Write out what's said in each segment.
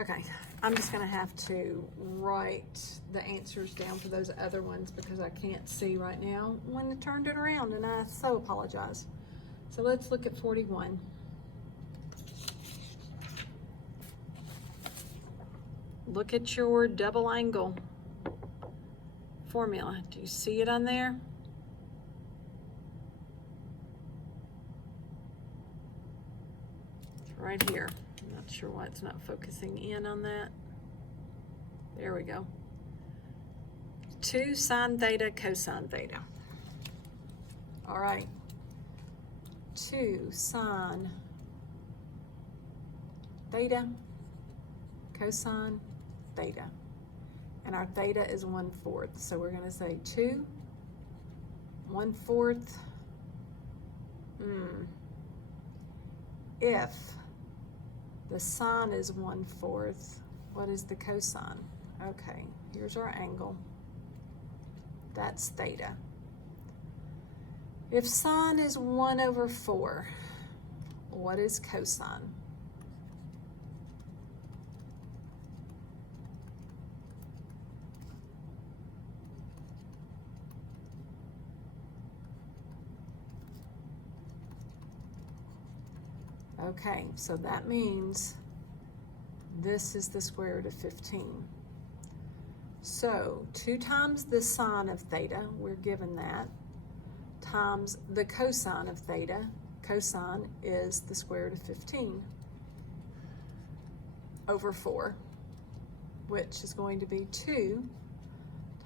Okay, I'm just gonna have to write the answers down for those other ones because I can't see right now when it turned it around, and I so apologize. So let's look at 41. Look at your double angle formula. Do you see it on there? It's right here. I'm not sure why it's not focusing in on that. There we go. 2 sine theta cosine theta. All right. 2 sine theta cosine theta. And our theta is 1/4. So we're going to say 2 1/4. If the sine is 1/4, what is the cosine? Okay, here's our angle. That's theta. If sine is 1/4, what is cosine? Okay, so that means this is the square root of 15. So 2 times the sine of theta, we're given that, times the cosine of theta. Cosine is the square root of 15 over 4, which is going to be 2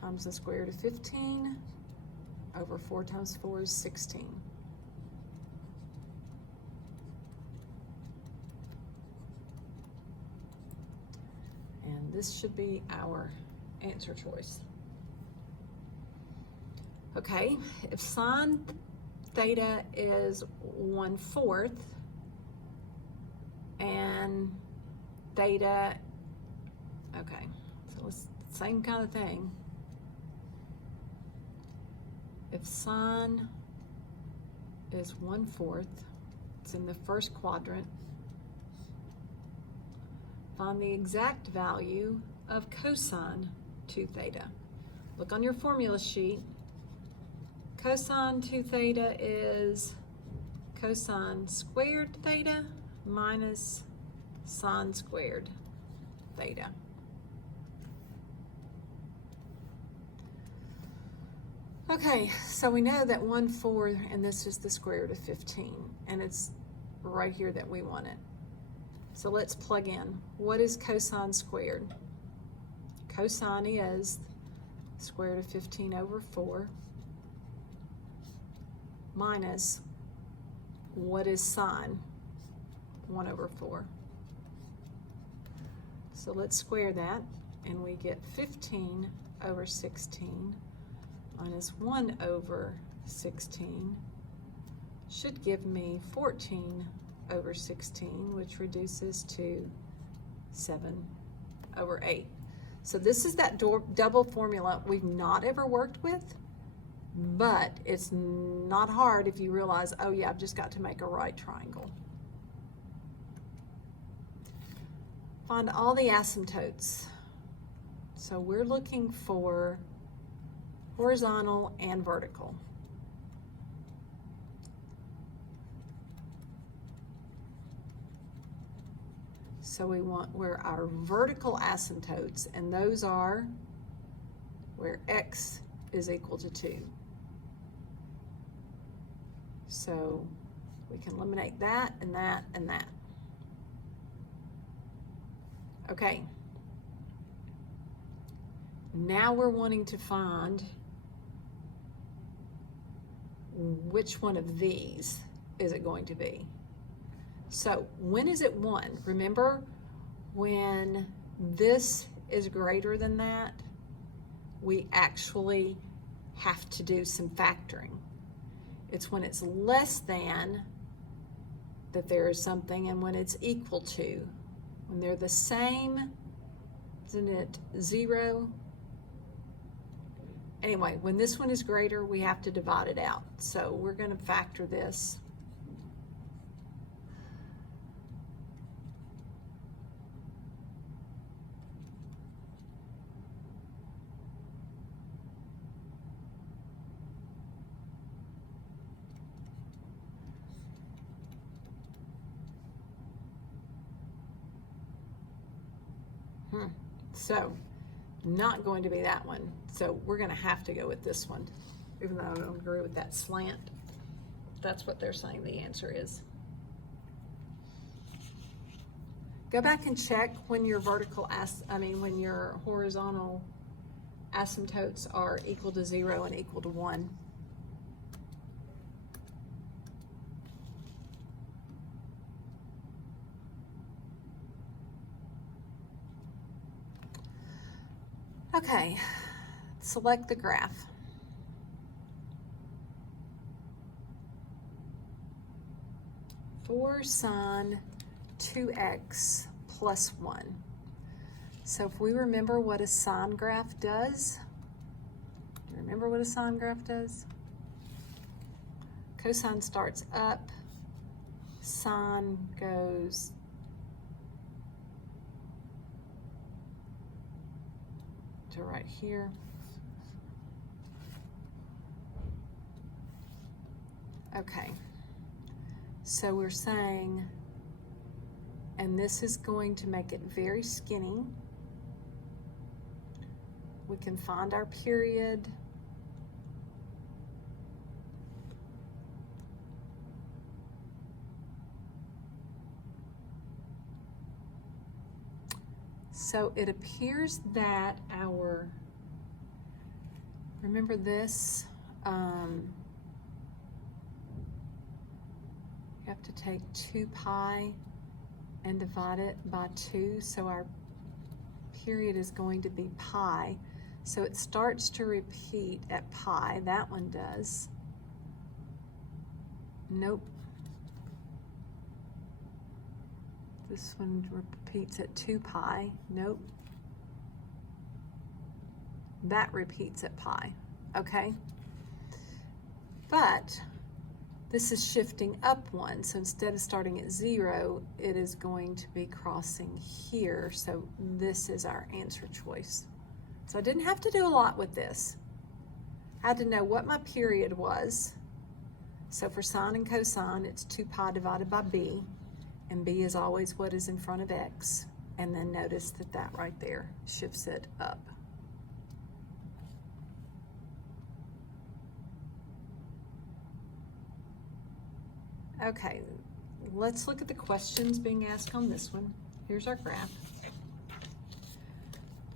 times the square root of 15 over 4 times 4 is 16. And this should be our answer choice. Okay, if sine theta is 1/4 and theta, okay, so it's the same kind of thing. If sine is 1/4, it's in the first quadrant, find the exact value of cosine 2 theta. Look on your formula sheet. Cosine 2 theta is cosine squared theta minus sine squared theta. Okay, so we know that 1/4, and this is the square root of 15, and it's right here that we want it. So let's plug in. What is cosine squared? Cosine is square root of 15 over 4 minus, what is sine? 1/4. So let's square that, and we get 15 over 16 minus 1/16 should give me 14 over 16, which reduces to 7/8. So this is that double formula we've not ever worked with, but it's not hard if you realize, oh yeah, I've just got to make a right triangle. Find all the asymptotes. So we're looking for horizontal and vertical. So we want where our vertical asymptotes, and those are where x is equal to 2. So we can eliminate that and that and that. Okay. Now we're wanting to find which one of these is it going to be. So when is it 1? Remember, when this is greater than that, we actually have to do some factoring. It's when it's less than that there is something, and when it's equal to. When they're the same, isn't it 0? Anyway, when this one is greater, we have to divide it out. So we're going to factor this. So, not going to be that one. So we're going to have to go with this one, even though I don't agree with that slant. That's what they're saying the answer is. Go back and check when your when your horizontal asymptotes are equal to 0 and equal to 1. Okay, select the graph. For sine 2x plus 1. So if we remember what a sine graph does, remember what a sine graph does? Cosine starts up, sine goes to right here. Okay, so we're saying, and this is going to make it very skinny. We can find our period. So it appears that remember this, you have to take 2 pi and divide it by 2, so our period is going to be pi. So it starts to repeat at pi. That one does. Nope. This one repeats at 2 pi. Nope. That repeats at pi. Okay? But this is shifting up 1, so instead of starting at 0, it is going to be crossing here. So this is our answer choice. So I didn't have to do a lot with this. I had to know what my period was. So for sine and cosine, it's 2 pi divided by b, and b is always what is in front of x. And then notice that that right there shifts it up. Okay, let's look at the questions being asked on this one. Here's our graph.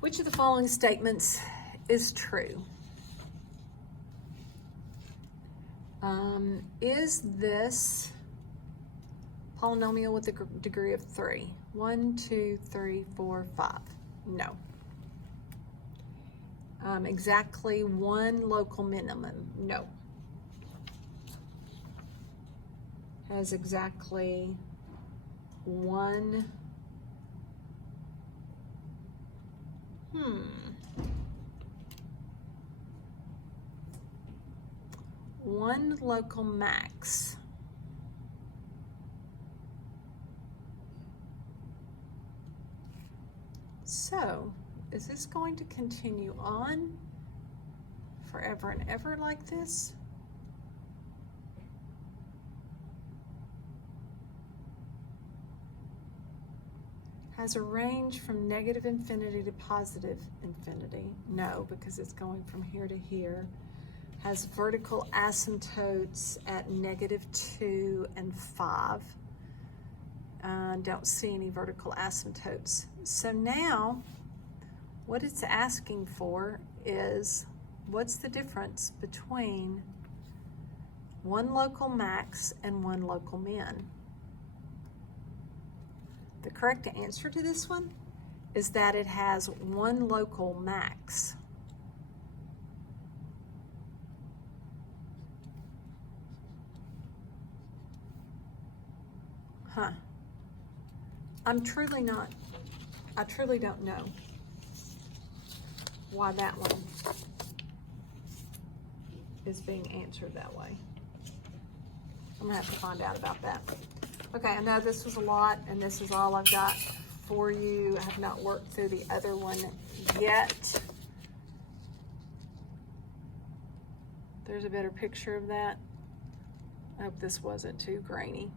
Which of the following statements is true? Is this polynomial with a degree of 3? 1, 2, 3, 4, 5. No. Exactly 1 local minimum. No. Has exactly 1 1 local max. So, is this going to continue on forever and ever like this? Has a range from negative infinity to positive infinity? No, because it's going from here to here. Has vertical asymptotes at -2 and 5. Don't see any vertical asymptotes. So now, what it's asking for is, what's the difference between 1 local max and 1 local min? The correct answer to this one is that it has 1 local max. I truly don't know why that one is being answered that way. I'm gonna have to find out about that. Okay, I know this was a lot, and this is all I've got for you. I have not worked through the other one yet. There's a better picture of that. I hope this wasn't too grainy.